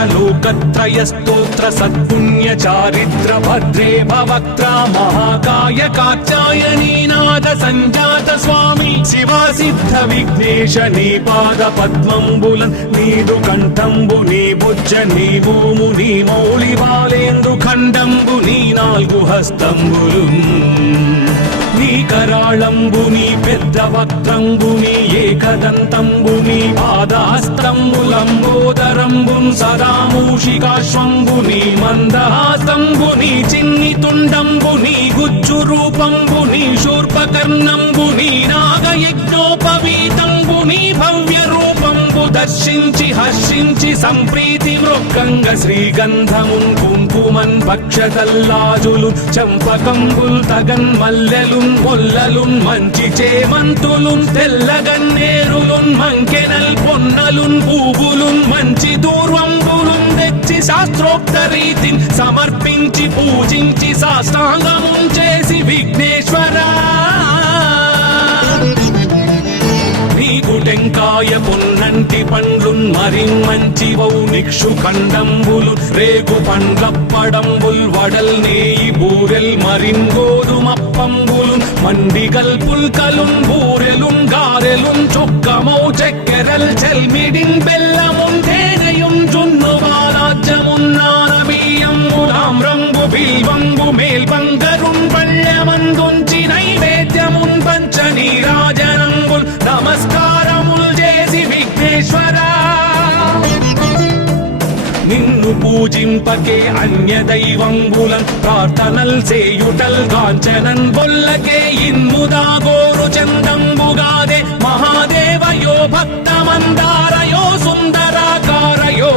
శ్రీ పార్వతీ పుత్ర లోకత్రయ స్తోత్ర సత్పుణ్య చారిత్ర భద్రే భవక్త్ర మహాకాయ కాచాయనీనాథ సంజాత స్వామి శివా సిద్ధ విఘ్నేశ నాలుగు హస్తంబులు. నీ కరాళంబుని పెద్ద వక్త్రంబుని ఏకదంతంబుని పాదాస్తంబులంబోదరంబున్ నీ పాదాస్తంబులంబోదరంబు చిన్ని తుండంబుని గుజ్జు రూపంబు నీ శూర్పకర్ణంబు భవ్య రూప దర్శించి హర్షించి సంప్రీతి వృక్కంగ శ్రీగంధమున్ కుంకుమన్ పక్షతల్లాజులు చంపకంబుల్ తగన్ మల్లెలున్ కొల్లలున్ మంచి చేమంతులున్ తెల్లగన్నేరులున్ మంకెనల్ పొన్నలున్ పూగులున్ మంచి దూర్వంబులున్ తెచ్చి శాస్త్రోక్త రీతిని సమర్పించి పూజించి సాష్టాంగమున్ చేసి విఘ్నేశ్వరా పండ్లున్ మరి మంచివౌ నిక్షు ఖండంబులు రేగు పండ్లప్పడంబుల్ వడల్ నేయి బూరెల్ మరిన్ గోధుమప్పంబులు మండిగల్ పుల్కలున్ బూరెలున్ గారెలున్ చొక్కమౌ చక్కెరల్ చెల్మిడిన్ బెల్లమున్ తేనెయున్ జున్ను బాలాజ్యమున్నాన బియ్యంబులాం రంగు బిల్వంబు మేల్బంగరున్ పళ్ళెమందుంచి నైవేద్యమున్ పంచ నీరాజనంబుల్ నిన్ను పూజింపకే అన్య దైవంబులన్ ప్రార్థనల్ చేయుటల్ కాంచనన్ బొల్లకే ఇన్ముదా గోరు చందంబుగాదే. మహాదేవయో భక్తమందారయో సుందరాకారయో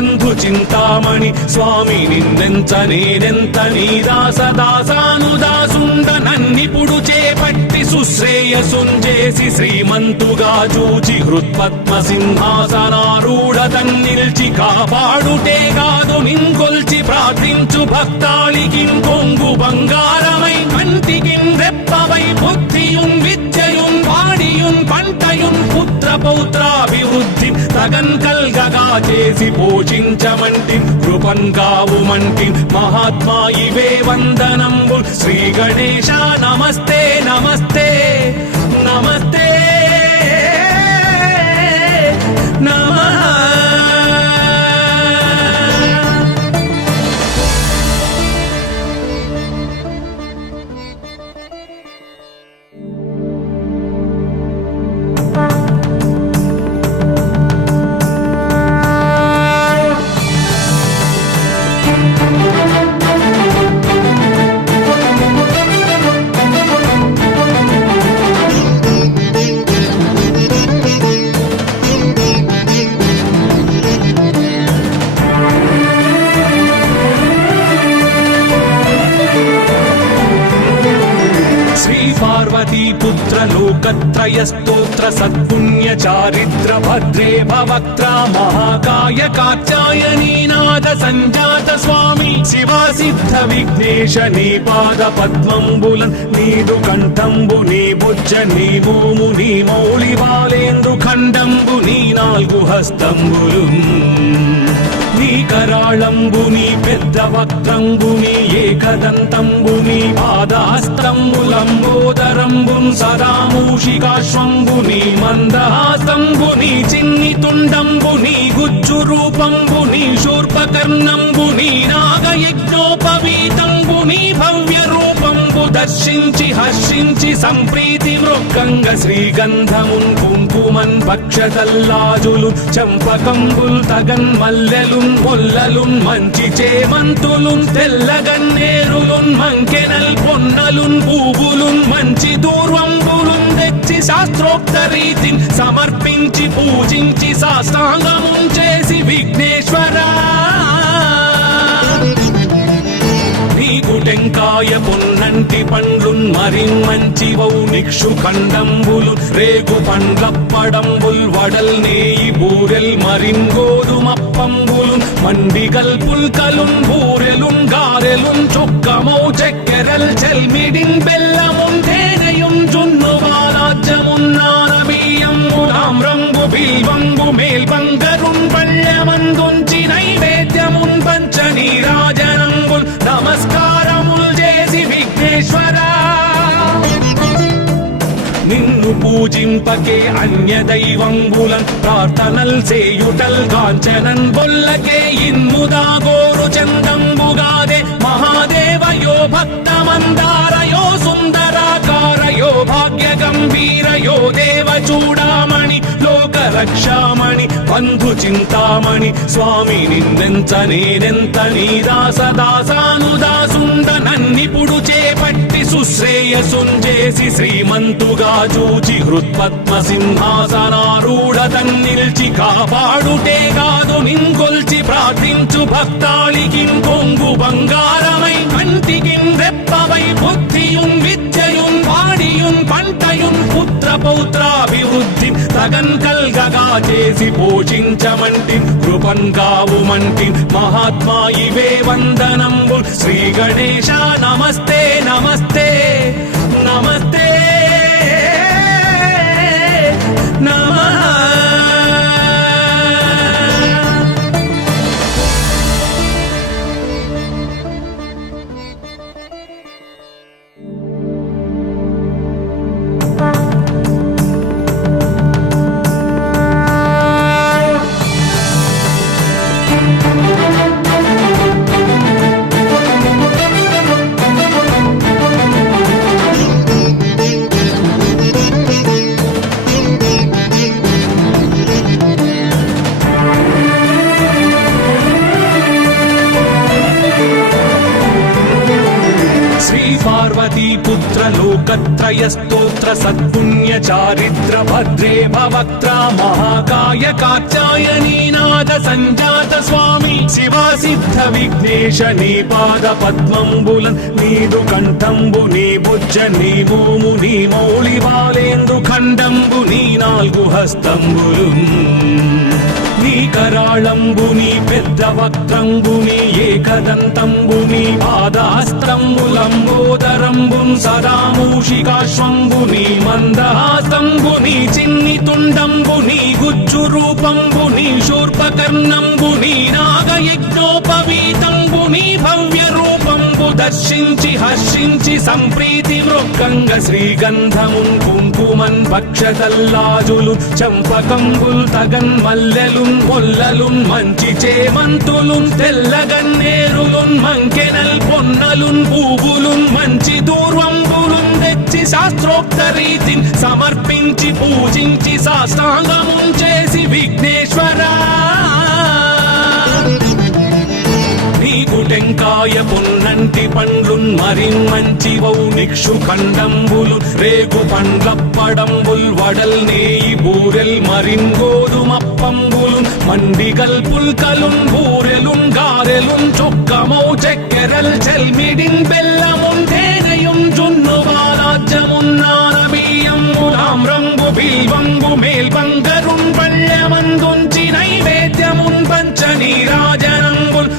భాగ్య బంధు చింతామణి స్వామి నిందెంత నేనెంత నీ దాస దాసానుదాసుండ నన్నిపుడు చేపట్టి సుశ్రేయసుంజేసి శ్రీమంతుగా చూచి హృత్పద్మ సింహాసనారూఢ తన్నిల్చి కాపాడుటే కాదు నింకొల్చి ప్రార్థించు భక్తాళికిం కొంగు బంగారమై కంటికిం రెప్పవై బుద్ధియుం విద్యయుం వాడియుం పంటయుం పుత్ర పౌత్రాభివృద్ధి తగన్ కల్గగా చేసి పోషించమంటి కృపన్ కావుమంటి మహాత్మా ఇవే వందనంబు శ్రీ గణేశ నమస్తే నమస్తే నమస్తే. లోకత్రయ స్తోత్ర సత్పుణ్య చారిత్ర భద్రే భవక్త్ర మహాకాయ కాచాయనీనాథ సంజాత స్వామి శివా సిద్ధ విఘ్నేశ నీ పాద పద్మంబులన్ నీదు కంఠంబు నీ బుజ్జ నీ భూము నీ మౌళి బాలేందు ఖండంబు నీ నాలుగు హస్తంబులు నీ కరాళంబుని పెద్ద వక్త్రంబు ఏకదంతంబుని పాదాస్తంబులంబోదరంబున్ నీ పాదాస్తంబులంబోదరంబు చిన్ని తుండంబుని గుజ్జు రూపంబుని శూర్పకర్ణంబుని నాగయజ్ఞో దర్శించి హర్షించి సంప్రీతి వృక్కంగ శ్రీగంధమున్ కుంకుమన్ పక్షతల్లాజులు చంపకంబుల్ తగన్ మల్లెలున్ పొల్లలున్ మంచి చేమంతులున్ తెల్లగన్నేరులున్ మంకెనల్ పొన్నలున్ పూవులున్ మంచి దూర్వంబులున్ తెచ్చి శాస్త్రోక్త రీతిని సమర్పించి పూజించి సాష్టాంగమున్ చేసి విఘ్నేశ్వరా టెంకాయ పొన్నంటి పండ్లున్ మరి మంచివౌ నిక్షు ఖండంబులు రేగు పండ్లప్పడంబుల్ వడల్ నేయి బూరెల్ మరిన్ గోధుమప్పంబులు మండిగల్ పుల్కలున్ బూరెలున్ గారెలున్ చొక్కమౌ చెక్కెరల్ చెల్మిడిన్ బెల్ పూజింపకే అన్య దైవంబులన్ ప్రార్థనల్ చేయుటల్ కాంచనన్ బొల్లకే ఇన్ముదా గోరు చందంబుగాదే మహాదేవయో భక్తమందారయో సుందరాకారయో భాగ్య గంభీరయో దేవ చూడామణి లోక రక్షామణి బంధు చింతామణి స్వామి నిన్నెంత నేనెంత నీ దాస దాసానుదాసుండ చేపట్టి శ్రేయసుంజేసి శ్రీమంతుగా చూచి హృత్పద్మ సింహాసనారూఢ తన్నిల్చి కాపాడుటే కాదు నింకొల్చి ప్రార్థించు భక్తాళికి కొంగు బంగారమై కంటికిం రెప్పవై బుద్ధియుం విద్యయుం వాడియుం పంటయుం పుత్ర పౌత్రాభివృద్ధి తగన్ కల్గగా చేసి పోషించమంటి కృపన్ కావుమంటి మహాత్మా ఇవే వందనంబు శ్రీ గణేశా శ్రీ పార్వతీ పుత్ర లోకత్రయ స్తోత్ర సత్పుణ్య భద్రే భవక్త్ర మహాకాయ కాచాయనీనాథ సంజాత స్వామి శివా సిద్ధ విఘ్నేశ నీ పాద పద్మంబులన్ నీదు కంఠంబు నీ బుజ్జ నీ భూము నీ మౌళి వాలేందు ఖండంబు నీ నాలుగు హస్తంబులు నీ కరాళంబుని పెద్ద వక్త్రంబుని ఏకదంతంబుని పాదాస్త్రంబులంబోదరంబున్ సదా మూషికాశ్వంబుని మందహాస్తంబుని చిన్ని తుండంబుని గుజ్జు రూపంబుని శూర్పకర్ణంబుని నాగయజ్ఞోపవీతంబుని భవ్య రూప రూపంబు దర్శించి హర్షించి సంప్రీతి వృక్కంగ శ్రీగంధమున్ కుంకుమన్ భక్షతల్లాజులు చంపకంబుల్ తగన్ మల్లెలున్ మొల్లలున్ మంచి చేమంతులున్ తెల్లగన్నేరులున్ మంకెనల్ పొన్నలున్ పూవులున్ మంచి దూర్వంబులున్ తెచ్చి శాస్త్రోక్త రీతిని సమర్పించి పూజించి సాష్టాంగమున్ చేసి విఘ్నేశ్వరా. టెంకాయ పొన్నంటి పండ్లున్ మరిన్ మంచివౌ నిక్షు ఖండంబులు రేగు పండ్లప్పడంబుల్ వడల్ నేయి బూరెల్ మరిన్ గోధుమప్పంబులు మండిగల్ పుల్కలున్ బూరెలున్ గారెలున్ చొక్కమౌ చక్కెరల్ చెల్మిడిన్ బెల్లమున్ తేనెయుం జున్ను బాలాజ్యమున్నాన బియ్యంబులామ్రంబు బిల్వంబు మేల్బంగరున్ పళ్ళమందుంచి నైవేద్యమున్ పంచ నీరాజనంబుల్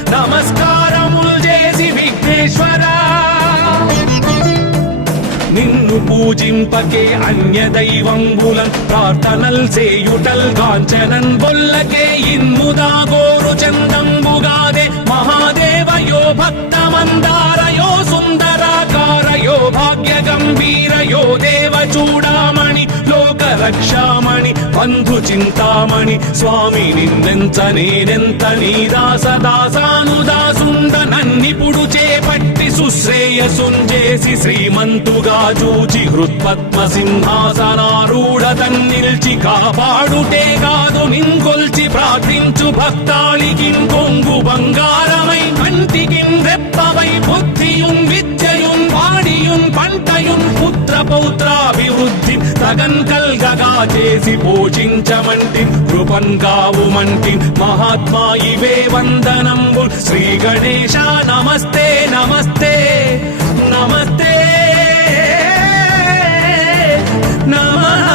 నిన్ను పూజింపకే అన్య దైవంబులన్ ప్రార్థనల్ సేయుటల్ కాంచనన్ బొల్లకే ఇన్ముదా గోరు చందంబుగాదే మహాదేవయో భక్తమందారయో సుందరాకారయో భాగ్య గంభీరయో దేవ చూడామణి లోక రక్షామణి బంధు చింతామణి స్వామి నిన్నెంత నేనెంత నీ సుశ్రేయసుంజేసి శ్రీమంతుగా చూచి హృత్పద్మ సింహాసనారూఢ నిల్చి కాపాడుటే కాదు నింకొల్చి ప్రార్థించు భక్తాళికి కొంగు బంగారమై కంటికి రెప్పవై బుద్ధియుం విత్ వాడియుం పంటయుం పుత్ర పౌత్రాభివృద్ధి తగన్ కల్గగా చేసి పోషించమంటి కృపం కావుమంటి మహాత్మా ఇవే వందనంబు శ్రీ గణేశ నమస్తే నమస్తే నమస్తే నమః.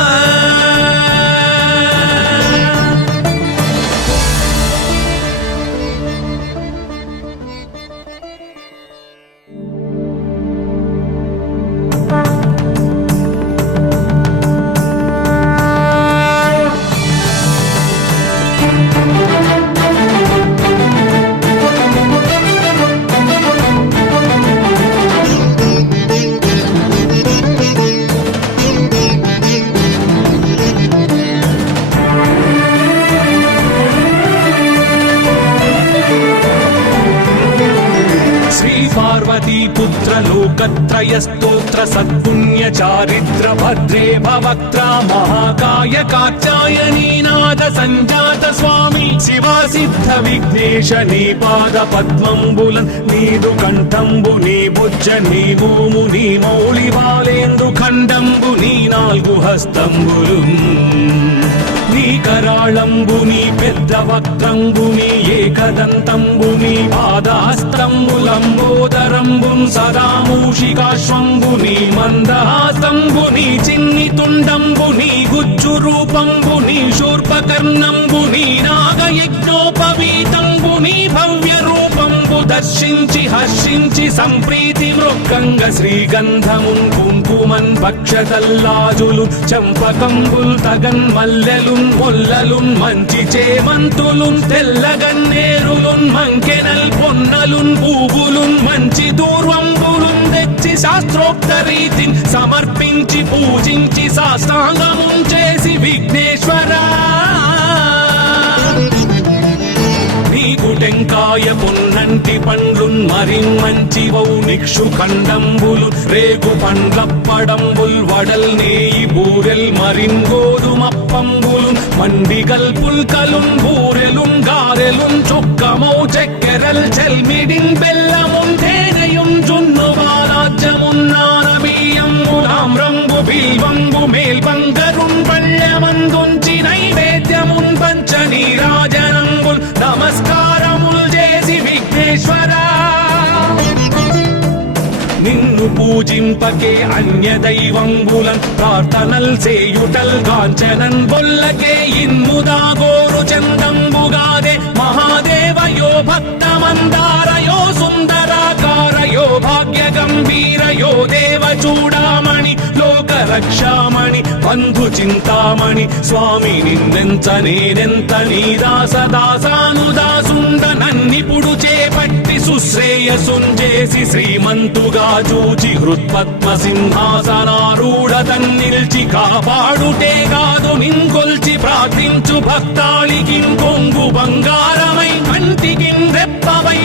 లోకత్రయ స్తోత్ర సత్పుణ్య చారిత్ర భద్రే భవక్త్ర మహాకాయ కాచాయనీనాథ సంజాత స్వామి శివ సిద్ధ విఘ్నేశ నీ పాద పద్మంబులన్ నీదు కంఠంబు నీ బుజ్జ నీ భూము నీ మౌళి బాలేందు ఖండంబు నీ నాలుగు హస్తంబులు నీ కరాళంబు పెద్ద వక్త్రంబుని ఏకదంతంబుని ఏకదంతంబు నీ పాదాస్తంబులంబోదరంబు చిన్ని తుండంబుని గుజ్జు రూపంబుని శూర్పకర్ణంబుని నాగయజ్ఞోపవీతంబుని భవ్య రూపంబు దర్శించి హర్షించి సంప్రీతి మృక్కంగ శ్రీగంధమున్ కుంకుమన్ పక్షతల్లాజులు చంపకంబుల్ తగన్ మల్లెలున్ మొల్లలున్ మంచి చేమంతులున్ తెల్లగన్నేరులున్ మంకెనల్ పొన్నలున్ పూగులున్ మంచి దూర్వంబులున్ తెచ్చి శాస్త్రోక్త రీతిని సమర్పించి పూజించి సాష్టాంగమున్ చేసి విఘ్నేశ్వరా టెంకాయ పొన్నంటి పండ్లున్ మరి మంచివౌ నిక్షు ఖండంబులు రేగు పండ్లప్పడంబుల్ వడల్ నేయి బూరెల్ మరిన్ గోధుమప్పంబులు మండిగల్ పుల్కలున్ బూరెలున్ గారెలున్ చుక్కమౌ చక్కెరల్ చెల్మిడిన్ బెల్లమున్ తేనెయున్ జున్ను బాలాజ్యమున్నాన బియ్యంబులామ్రంబు బిల్వంబు మేల్బంగరున్ పళ్ళమందుంచి పూజింపకే అన్య దైవంబులన్ ప్రార్థనల్ చేయుటల్ కాంచనన్ బొల్లకే ఇన్ముదా గోరు చందంబుగాదే మహాదేవయో భక్తమందారయో సుందరాకారయో భాగ్య గంభీరయో దేవ చూడామణి లోక రక్షామణి బంధు చింతామణి స్వామి నిన్నెంత నేనెంత నీ దాస దాసానుదాసుండ నన్నిపుడు చేపట్టి సుశ్రేయసుంజేసి శ్రీమంతుగా చూచి హృత్పద్మ సింహాసనారూఢ తన్నిల్చి కాపాడుటే కాదు నింకొల్చి ప్రార్థించు భక్తాళికిం కొంగు బంగారమై కంటికిం రెప్పవై